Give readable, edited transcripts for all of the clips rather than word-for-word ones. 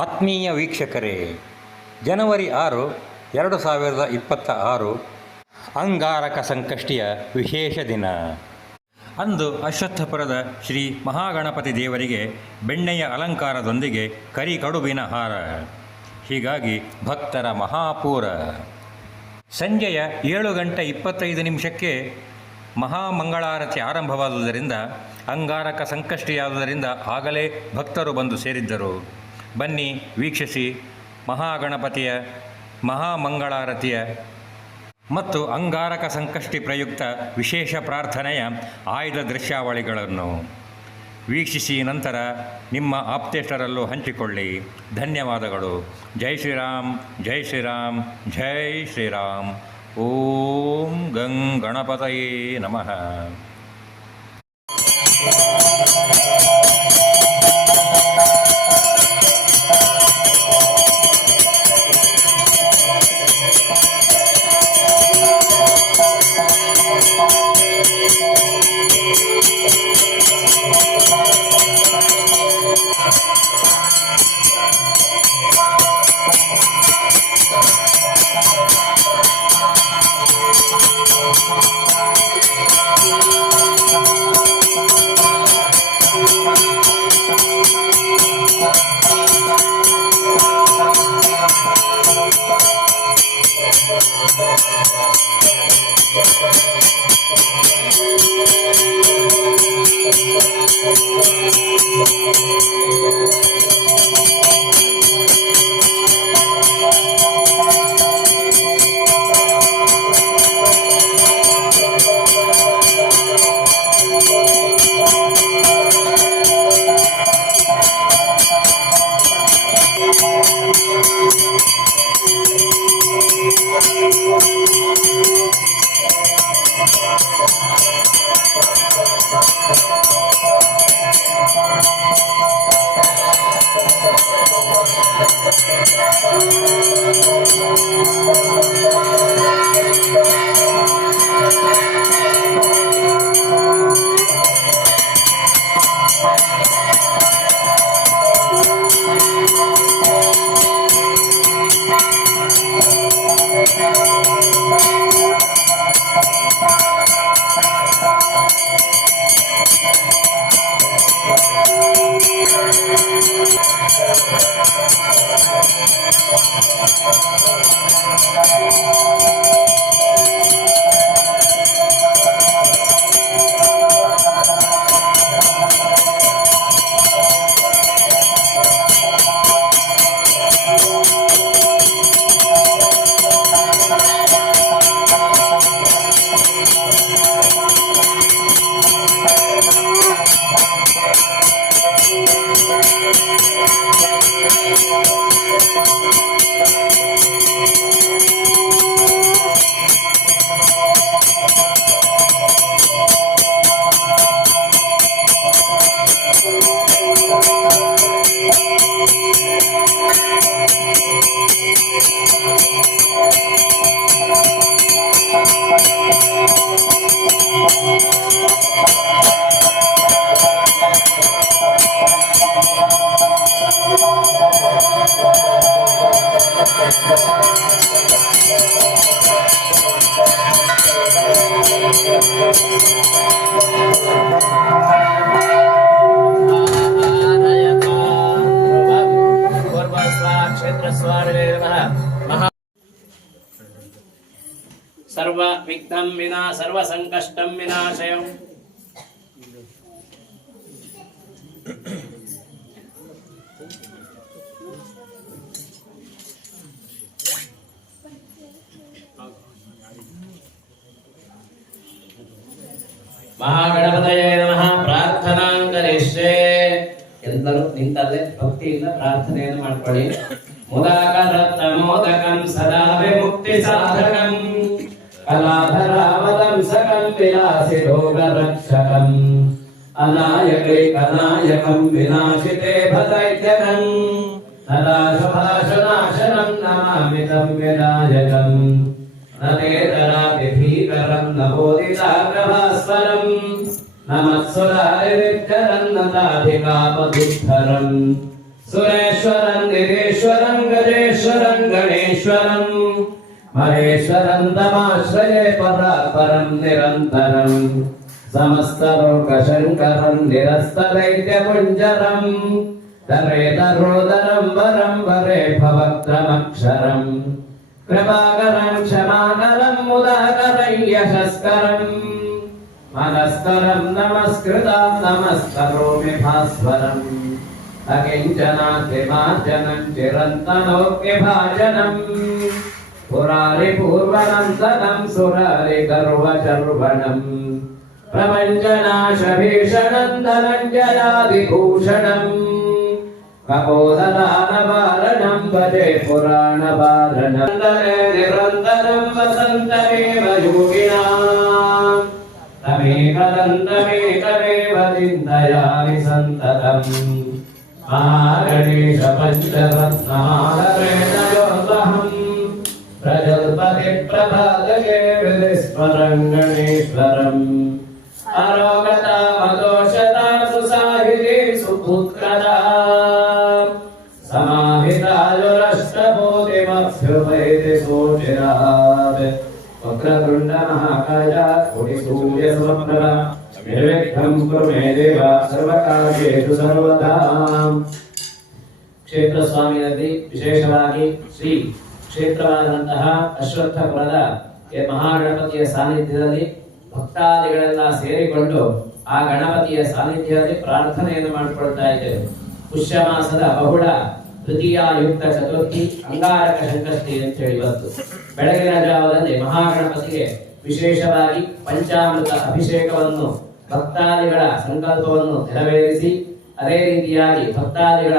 ಆತ್ಮೀಯ ವೀಕ್ಷಕರೇ, ಜನವರಿ 6, 2026 ಅಂಗಾರಕ ಸಂಕಷ್ಟಿಯ ವಿಶೇಷ ದಿನ. ಅಂದು ಅಶ್ವತ್ಥಪುರದ ಶ್ರೀ ಮಹಾಗಣಪತಿ ದೇವರಿಗೆ ಬೆಣ್ಣೆಯ ಅಲಂಕಾರದೊಂದಿಗೆ ಕಡುಬಿನ ಹಾರ. ಹೀಗಾಗಿ ಭಕ್ತರ ಮಹಾಪೂರ. ಸಂಜೆಯ 7:25 ಮಹಾಮಂಗಳಾರತಿ ಆರಂಭವಾದುದರಿಂದ ಅಂಗಾರಕ ಸಂಕಷ್ಟಿಯಾದುದರಿಂದ ಆಗಲೇ ಭಕ್ತರು ಬಂದು ಸೇರಿದ್ದರು. ಬನ್ನಿ ವೀಕ್ಷಿಸಿ ಮಹಾಗಣಪತಿಯ ಮಹಾಮಂಗಳಾರತಿಯ ಮತ್ತು ಅಂಗಾರಕ ಸಂಕಷ್ಟಿ ಪ್ರಯುಕ್ತ ವಿಶೇಷ ಪ್ರಾರ್ಥನೆಯ ಆಯ್ದ ದೃಶ್ಯಾವಳಿಗಳನ್ನು ವೀಕ್ಷಿಸಿ ನಂತರ ನಿಮ್ಮ ಆಪ್ತೇಷ್ಟರಲ್ಲೂ ಹಂಚಿಕೊಳ್ಳಿ. ಧನ್ಯವಾದಗಳು. ಜೈ ಶ್ರೀರಾಮ್, ಜೈ ಶ್ರೀರಾಮ್, ಜೈ ಶ್ರೀರಾಮ್. ಓಂ ಗಣಪತಯೇ ನಮಃ. सर्व विघ्नं विना सर्व संकष्टं विनाशयम् महागणपतये नमः. प्रार्थनां करिष्ये. ಎಲ್ಲರೂ ನಿಂತಲ್ಲೇ ಭಕ್ತಿಯಿಂದ ಪ್ರಾರ್ಥನೆಯನ್ನು ಮಾಡಿಕೊಳ್ಳಿ. ಮುದಾಕರತ್ನಮೋದಕಂ ಸದಾ ವಿಮುಕ್ತಿ ಸಾಧಕಂ ಕಲಾಧರಾವದಂಸಕಂ ವಿಲಾಸಿ ರೋಗರಕ್ಷಕಂ ಅನಾಯಕೈಕನಾಯಕಂ ವಿನಾಶಿತೆ ಭದೈತ್ಯಕಂ ನರಾಶುಭಾಶುನಾಶನಂ ನಮಾಮಿ ತಂ ವಿನಾಯಕಂ ನನೇತರಾಪಿ ಭೀಕರಂ ನವೋದಿತಾಗ್ರಭಾಸ್ವರಂ ನಮತ್ಸುರಾಯ ವಿಠ್ಠಲಂ ನತಾಧಿಕಾಪದುದ್ಧರಂ ಸುರೇಶ್ವರಂ निरेश्वरं गजेश्वरं गणेश्वरं महेश्वरं तमाश्रये परात्परं निरन्तरं समस्तलोकशङ्करं निरस्तदैत्यपुञ्जरं तरेतरोदरं वरं वरे भवक्त्रमक्षरम् कृपाकरं क्षमाकरं मुदाकरं यशस्करं मनस्करं नमस्कृतं नमस्करोमि भास्वरम् अकिञ्चनाद्रिमार्जनं चिरन्तनोऽप्यभाजनम् पुरारिपूर्वनन्दनं सुरारिगर्वचर्वणम् प्रपञ्चनाशभीषणं धनञ्जयादिभूषणम् कपोददानवारणं भजे पुराणवारणं निरन्तरं वसन्तमेव योगिनां तमेकदन्तमेकमेव चिन्तयामि सन्ततम् महागणेश पञ्चरत्नमालरेणयोऽहम् प्रजल्पति प्रभातके विस्मरं गणेश्वरम् अरोगता मदोषता सुसाहिते सुपुत्रदा समाहिताजुरष्टभूतिमभ्युपैति सूचिरात् वक्रतुण्डमहाकाय कोटिसूर्यसमप्रभा निर्विघ्नं कुरु मे देव सर्वकार्येषु सर्वदा ಕ್ಷೇತ್ರ ಸ್ವಾಮಿಯಲ್ಲಿ ವಿಶೇಷವಾಗಿ ಶ್ರೀ ಕ್ಷೇತ್ರವಾದಂತಹ ಅಶ್ವತ್ಥಪುರದ ಮಹಾಗಣಪತಿಯ ಸಾನ್ನಿಧ್ಯದಲ್ಲಿ ಭಕ್ತಾದಿಗಳೆಲ್ಲ ಸೇರಿಕೊಂಡು ಆ ಗಣಪತಿಯ ಸಾನ್ನಿಧ್ಯದಲ್ಲಿ ಪ್ರಾರ್ಥನೆಯನ್ನು ಮಾಡಿಕೊಳ್ತಾ ಇದ್ದೇವೆ. ಪುಷ್ಯ ಮಾಸದ ಬಹುಳ ತೃತೀಯಾಯುಕ್ತ ಚತುರ್ಥಿ ಅಂಗಾರಕ ಸಂಕಷ್ಟಿ ಅಂತ ಹೇಳಿ ಇವತ್ತು ಬೆಳಗಿನ ಜಾವದಲ್ಲಿ ಮಹಾಗಣಪತಿಗೆ ವಿಶೇಷವಾಗಿ ಪಂಚಾಮೃತ ಅಭಿಷೇಕವನ್ನು ಭಕ್ತಾದಿಗಳ ಸಂಕಲ್ಪವನ್ನು ನೆರವೇರಿಸಿ ಅದೇ ರೀತಿಯಾಗಿ ಭಕ್ತಾದಿಗಳ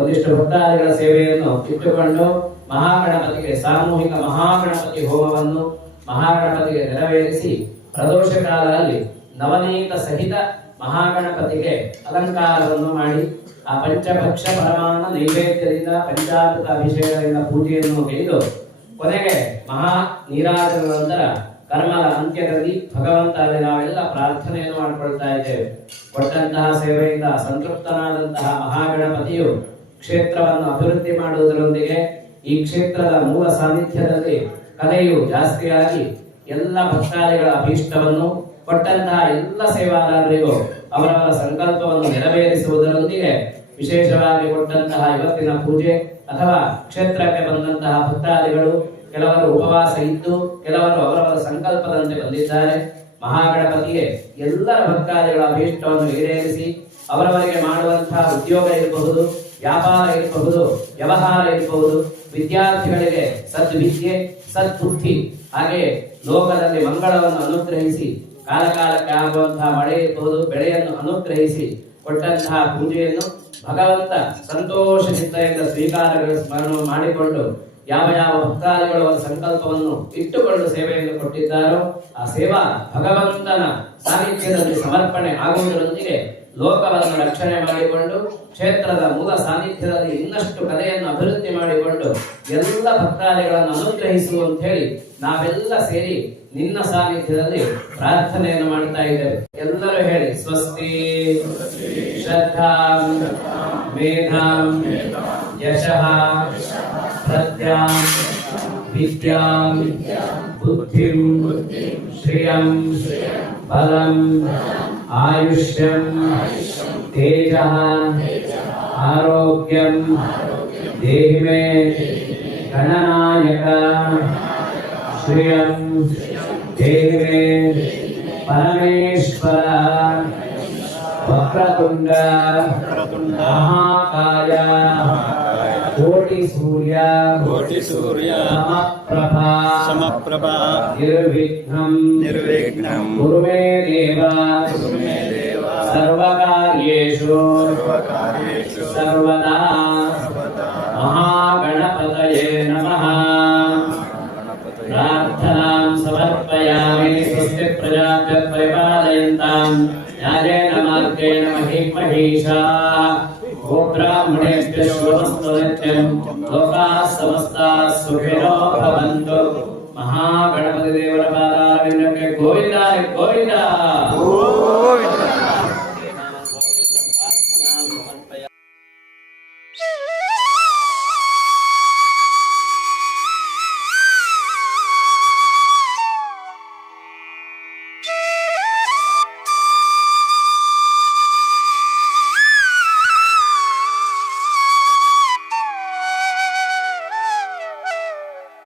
ಒಂದಿಷ್ಟು ಭಕ್ತಾದಿಗಳ ಸೇವೆಯನ್ನು ಇಟ್ಟುಕೊಂಡು ಮಹಾಗಣಪತಿಗೆ ಸಾಮೂಹಿಕ ಮಹಾಗಣಪತಿ ಹೋಮವನ್ನು ಮಹಾಗಣಪತಿಗೆ ನೆರವೇರಿಸಿ ಪ್ರದೋಷ ಕಾಲದಲ್ಲಿ ನವನೀತ ಸಹಿತ ಮಹಾಗಣಪತಿಗೆ ಅಲಂಕಾರವನ್ನು ಮಾಡಿ ಆ ಪಂಚಭಕ್ಷ ಪರಮಾನ್ನ ನೈವೇದ್ಯದಿಂದ ಪಂಚಾಮೃತ ಅಭಿಷೇಕದಿಂದ ಪೂಜೆಯನ್ನು ಗೈದು ಕೊನೆಗೆ ಮಹಾ ನೀರಾಜನ ನಂತರ ಕರ್ಮದ ಅಂತ್ಯದಲ್ಲಿ ಭಗವಂತ ಅಲ್ಲಿ ನಾವೆಲ್ಲ ಪ್ರಾರ್ಥನೆಯನ್ನು ಮಾಡಿಕೊಳ್ತಾ ಇದ್ದೇವೆ. ಕೊಟ್ಟಂತಹ ಸೇವೆಯಿಂದ ಸಂತೃಪ್ತನಾದಂತಹ ಮಹಾಗಣಪತಿಯು ಕ್ಷೇತ್ರವನ್ನು ಅಭಿವೃದ್ಧಿ ಮಾಡುವುದರೊಂದಿಗೆ ಈ ಕ್ಷೇತ್ರದ ಮೂಲ ಸಾನ್ನಿಧ್ಯದಲ್ಲಿ ಕಲೆಯು ಜಾಸ್ತಿಯಾಗಿ ಎಲ್ಲ ಭಕ್ತಾದಿಗಳ ಅಭೀಷ್ಟವನ್ನು ಕೊಟ್ಟಂತಹ ಎಲ್ಲ ಸೇವಾದಾರರಿಗೂ ಅವರವರ ಸಂಕಲ್ಪವನ್ನು ನೆರವೇರಿಸುವುದರೊಂದಿಗೆ ವಿಶೇಷವಾಗಿ ಕೊಟ್ಟಂತಹ ಇವತ್ತಿನ ಪೂಜೆ ಅಥವಾ ಕ್ಷೇತ್ರಕ್ಕೆ ಬಂದಂತಹ ಭಕ್ತಾದಿಗಳು ಕೆಲವರು ಉಪವಾಸ ಇದ್ದು ಕೆಲವರು ಅವರವರ ಸಂಕಲ್ಪದಂತೆ ಬಂದಿದ್ದಾರೆ. ಮಹಾಗಣಪತಿಗೆ ಎಲ್ಲರ ಭಕ್ತಾದಿಗಳ ಅಭೀಷ್ಟವನ್ನು ಈಡೇರಿಸಿ ಅವರವರಿಗೆ ಮಾಡುವಂತಹ ಉದ್ಯೋಗ ಇರಬಹುದು, ವ್ಯಾಪಾರ ಇರಬಹುದು, ವ್ಯವಹಾರ ಇರಬಹುದು, ವಿದ್ಯಾರ್ಥಿಗಳಿಗೆ ಸದ್ವಿದ್ಯೆ ಸದ್ಬುದ್ಧಿ ಹಾಗೆ ಲೋಕದಲ್ಲಿ ಮಂಗಳವನ್ನು ಅನುಗ್ರಹಿಸಿ ಕಾಲಕಾಲಕ್ಕೆ ಆಗುವಂತಹ ಮಳೆ ಇರಬಹುದು ಬೆಳೆಯನ್ನು ಅನುಗ್ರಹಿಸಿ ಕೊಟ್ಟಂತಹ ಪೂಜೆಯನ್ನು ಭಗವಂತ ಸಂತೋಷದಿಂದ ಸ್ವೀಕಾರಗಳು ಸ್ಮರಣ ಮಾಡಿಕೊಂಡು ಯಾವ ಯಾವ ಭಕ್ತಾದಿಗಳು ಅವರ ಸಂಕಲ್ಪವನ್ನು ಇಟ್ಟುಕೊಂಡು ಸೇವೆಯನ್ನು ಕೊಟ್ಟಿದ್ದಾರೋ ಆ ಸೇವಾ ಭಗವಂತನ ಸಾನ್ನಿಧ್ಯದಲ್ಲಿ ಸಮರ್ಪಣೆ ಆಗುವುದರೊಂದಿಗೆ ಲೋಕವನ್ನು ರಕ್ಷಣೆ ಮಾಡಿಕೊಂಡು ಕ್ಷೇತ್ರದ ಮೂಲ ಸಾನ್ನಿಧ್ಯದಲ್ಲಿ ಇನ್ನಷ್ಟು ಕಲೆಯನ್ನು ಅಭಿವೃದ್ಧಿ ಮಾಡಿಕೊಂಡು ಎಲ್ಲ ಭಕ್ತಾದಿಗಳನ್ನು ಅನುಗ್ರಹಿಸು ಅಂತ ಹೇಳಿ ನಾವೆಲ್ಲ ಸೇರಿ ನಿನ್ನ ಸಾನ್ನಿಧ್ಯದಲ್ಲಿ ಪ್ರಾರ್ಥನೆಯನ್ನು ಮಾಡ್ತಾ ಇದ್ದೇವೆ. ಎಲ್ಲರೂ ಹೇಳಿ ಸ್ವಸ್ತಿ ಶ್ರದ್ಧಾಂ ಮೇಧಾಂ ಯಶಃ ಪ್ರಜ್ಞಾಂ ವಿದ್ಯಾಂ ಬುದ್ಧಿಂ ಶ್ರಿಯಂ ಬಲಂ ಆಯುಷ್ಯಂ ತೇಜಃ ಆರೋಗ್ಯಂ ದೇಹಿ ಮೇ ಗಣನಾಯಕ ಶ್ರಿಯಂ ದೇಹಿ ಮೇ ಪರಮೇಶ್ವರ ವಕ್ರತುಂಡ ಮಹಾಕಾಯ ಕೋಟಿ ಸೂರ್ಯ ಸಮಪ್ರಭಾ ನಿರ್ವಿಘ್ನಂ ಕುರು ಮೇ ದೇವ ಸರ್ವಕಾರ್ಯೇಷು ಸರ್ವದಾ ಮಹಾಗಣಪತಯೇ ನಮಃ. ಪ್ರಾರ್ಥನಾಂ ಸಮರ್ಪಯಾಮಿ. ಸ್ವಸ್ತಿ ಪ್ರಜಾಭ್ಯಃ ಪರಿಪಾಲಯಂತಾಂ ನ್ಯಾಯೇನ ಮಾರ್ಗೇಣ ಮಹೀಮಹೀಷಾಃ. ಗೋಬ್ರಾಹ್ಮಣೇಭ್ಯಃ ಶುಭಮಸ್ತು ನಿತ್ಯಂ. ಲೋಕಾಃ ಸಮಸ್ತಾಃ ಸುಖಿನೋ ಭವಂತು. ಮಹಾಗಣಪತಿ ದೇವರ ಪಾದಾರವಿಂದಕ್ಕೆ ಗೋವಿಂದ ಗೋವಿಂದ.